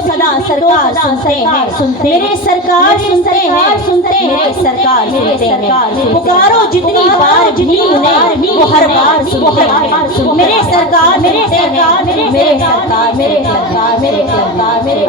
सदा सरकार सुनते हैं, मेरे सरकार सुनते हैं, मेरे सरकार सुनते हैं। पुकारो जितनी बार भी उन्हें वो हर बार सुनते हैं। मेरे सरकार, मेरे सरकार, मेरे सरकार, मेरे सरकार, मेरे सरकार, मेरे